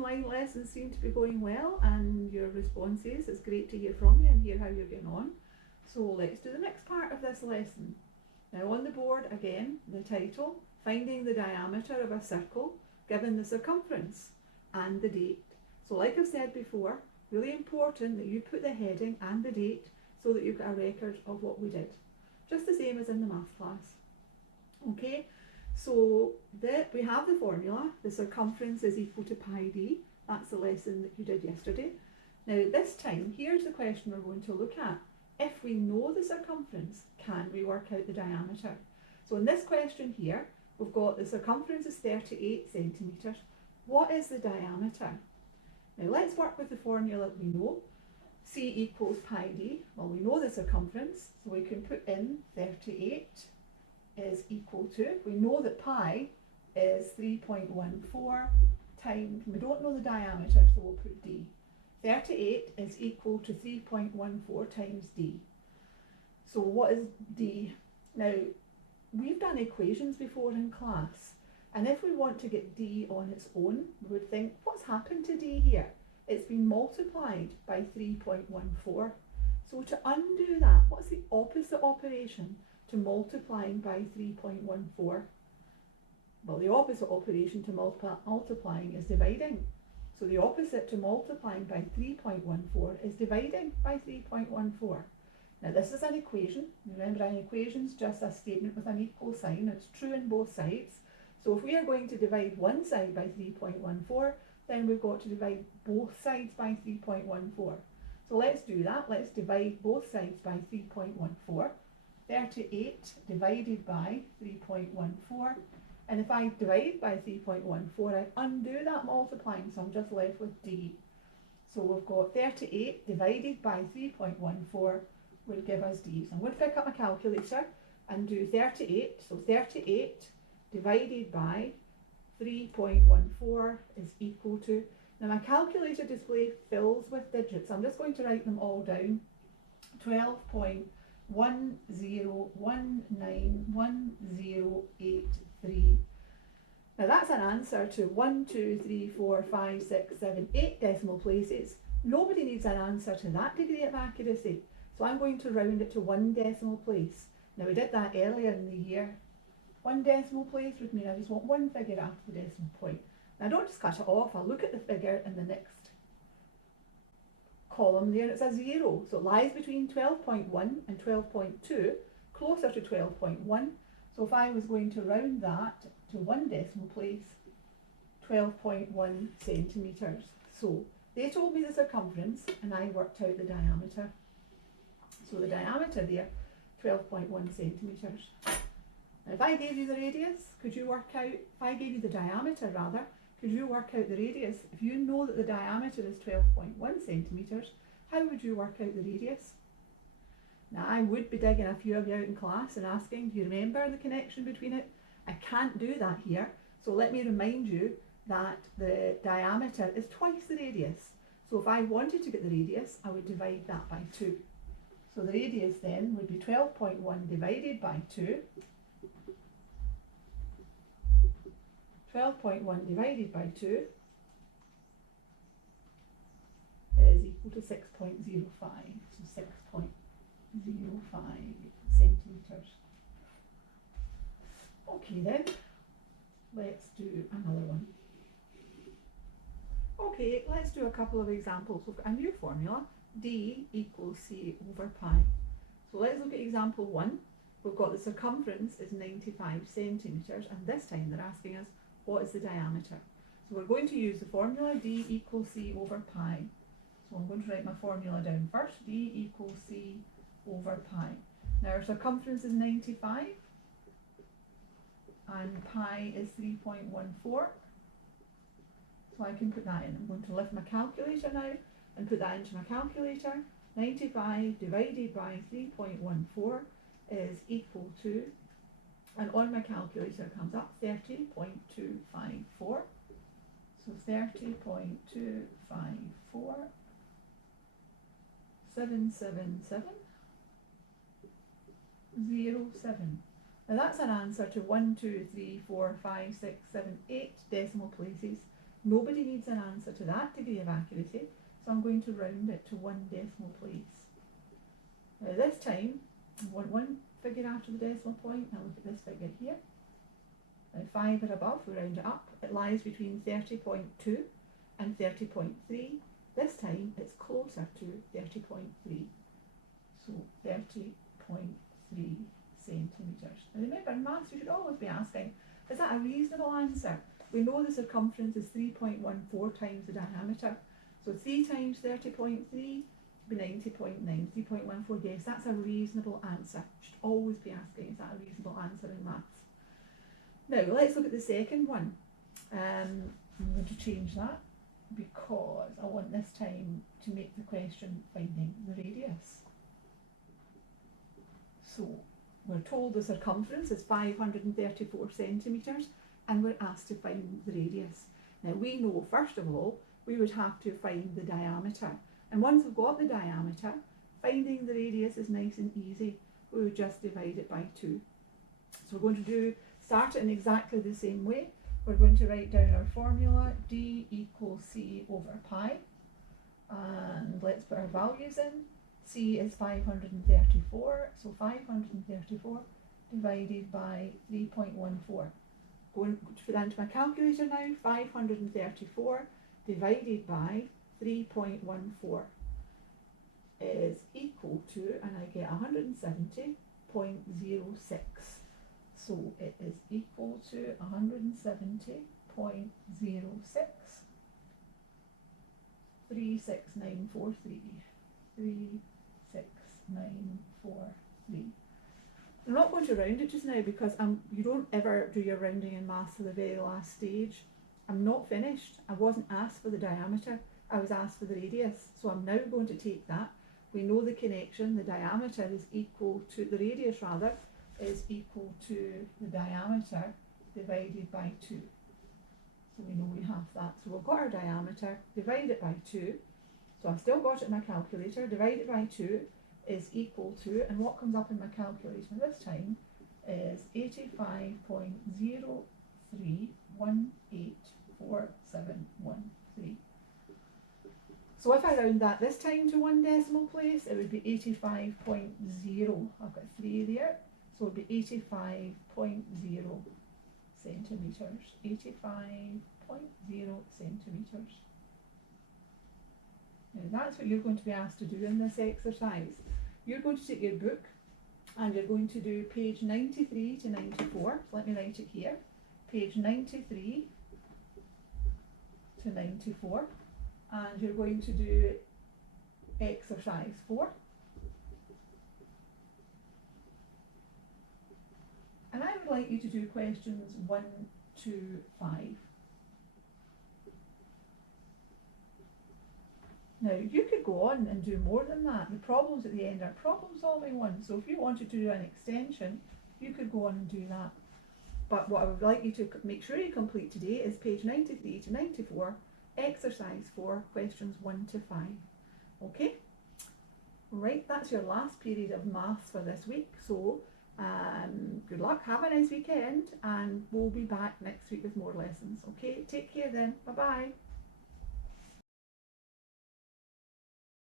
online lessons seem to be going well and your responses. It's great to hear from you and hear how you're getting on. So let's do the next part of this lesson. Now on the board again, the title, Finding the Diameter of a Circle given the circumference and the date. So like I've said before, really important that you put the heading and the date so that you've got a record of what we did. Just the same as in the math class. Okay, so we have the formula, the circumference is equal to pi d. That's the lesson that you did yesterday. Now this time, here's the question we're going to look at. If we know the circumference, can we work out the diameter? So in this question here, we've got the circumference is 38 centimetres. What is the diameter? Now let's work with the formula that we know. C equals pi d. Well, we know the circumference, so we can put in 38 is equal to, we know that pi is 3.14 times, we don't know the diameter, so we'll put d. 38 is equal to 3.14 times d. So what is d? Now, we've done equations before in class, and if we want to get d on its own, we would think, what's happened to d here? It's been multiplied by 3.14. So to undo that, what's the opposite operation to multiplying by 3.14? Well, the opposite operation to multiplying is dividing. So the opposite to multiplying by 3.14 is dividing by 3.14. Now this is an equation. Remember, an equation is just a statement with an equal sign. It's true on both sides. So if we are going to divide one side by 3.14, then we've got to divide both sides by 3.14. So let's do that. Let's divide both sides by 3.14. 38 divided by 3.14. And if I divide by 3.14, I undo that multiplying, so I'm just left with d. So we've got 38 divided by 3.14 will give us d. So I'm going to pick up my calculator and do 38. So 38 divided by 3.14 is equal to, now my calculator display fills with digits. I'm just going to write them all down. 12.10191083. Now that's an answer to 1, 2, 3, 4, 5, 6, 7, 8 decimal places. Nobody needs an answer to that degree of accuracy. So I'm going to round it to 1 decimal place. Now we did that earlier in the year. 1 decimal place would mean I just want one figure after the decimal point. Now I don't just cut it off, I'll look at the figure in the next column there, and it's a 0. So it lies between 12.1 and 12.2, closer to 12.1. So if I was going to round that to 1 decimal place, 12.1 centimetres. So they told me the circumference and I worked out the diameter. So the diameter there, 12.1 centimetres. Now if I gave you the radius, could you work out, if I gave you the diameter rather, could you work out the radius? If you know that the diameter is 12.1 centimetres, how would you work out the radius? Now I would be digging a few of you out in class and asking, do you remember the connection between it? I can't do that here, so let me remind you that the diameter is twice the radius. So if I wanted to get the radius, I would divide that by 2. So the radius then would be 12.1 divided by 2. 12.1 divided by 2 is equal to 6.05. So 6.05 centimetres. Okay then, let's do another one. Okay, let's do a couple of examples. We've got a new formula, d equals c over pi. So let's look at example 1. We've got the circumference is 95 centimetres, and this time they're asking us, what is the diameter? So we're going to use the formula d equals c over pi. So I'm going to write my formula down first, d equals c over pi. Now our circumference is 95 and pi is 3.14. So I can put that in. I'm going to lift my calculator now and put that into my calculator. 95 divided by 3.14 is equal to, and on my calculator comes up 30.254. So 30.254 77707. Now that's an answer to 1, 2, 3, 4, 5, 6, 7, 8 decimal places. Nobody needs an answer to that degree of accuracy, so I'm going to round it to 1 decimal place. Now this time, I want one figure after the decimal point. Now look at this figure here. Now 5 or above, we round it up. It lies between 30.2 and 30.3. This time it's closer to 30.3. So 30.3 centimetres. Now remember, in maths you should always be asking, is that a reasonable answer? We know the circumference is 3.14 times the diameter. So 3 times 30.3 would be 90.9. 3.14, yes, that's a reasonable answer. You should always be asking, is that a reasonable answer in maths? Now let's look at the second one. I'm going to change that because I want this time to make the question finding the radius. So we're told the circumference is 534 centimetres and we're asked to find the radius. Now we know, first of all, we would have to find the diameter. And once we've got the diameter, finding the radius is nice and easy. We would just divide it by 2. So we're going to start it in exactly the same way. We're going to write down our formula, d equals c over pi. And let's put our values in. C is 534, so 534 divided by 3.14. Going to put that into my calculator now, 534 divided by 3.14 is equal to, and I get 170.06. So it is equal to 170.06, 36943. 36943. I'm not going to round it just now because you don't ever do your rounding in maths to the very last stage. I'm not finished. I wasn't asked for the diameter, I was asked for the radius. So I'm now going to take that. We know the connection, the diameter is equal to, the radius rather, is equal to the diameter divided by 2. So we know we have that. So we've got our diameter, divide it by 2. So I've still got it in my calculator, divided by 2 is equal to, and what comes up in my calculator this time is 85.03184713. So if I round that this time to 1 decimal place, it would be 85.0. I've got 3 there, so it would be 85.0 centimetres. 85.0 centimetres. Now that's what you're going to be asked to do in this exercise. You're going to take your book and you're going to do page 93 to 94. So let me write it here. Page 93 to 94. And you're going to do exercise 4. And I would like you to do questions 1 to 5. Now, you could go on and do more than that. The problems at the end are problem solving ones. So if you wanted to do an extension, you could go on and do that. But what I would like you to make sure you complete today is page 93 to 94, exercise 4, questions 1 to 5. Okay? Right, that's your last period of maths for this week. So good luck, have a nice weekend, and we'll be back next week with more lessons. Okay, take care then. Bye-bye.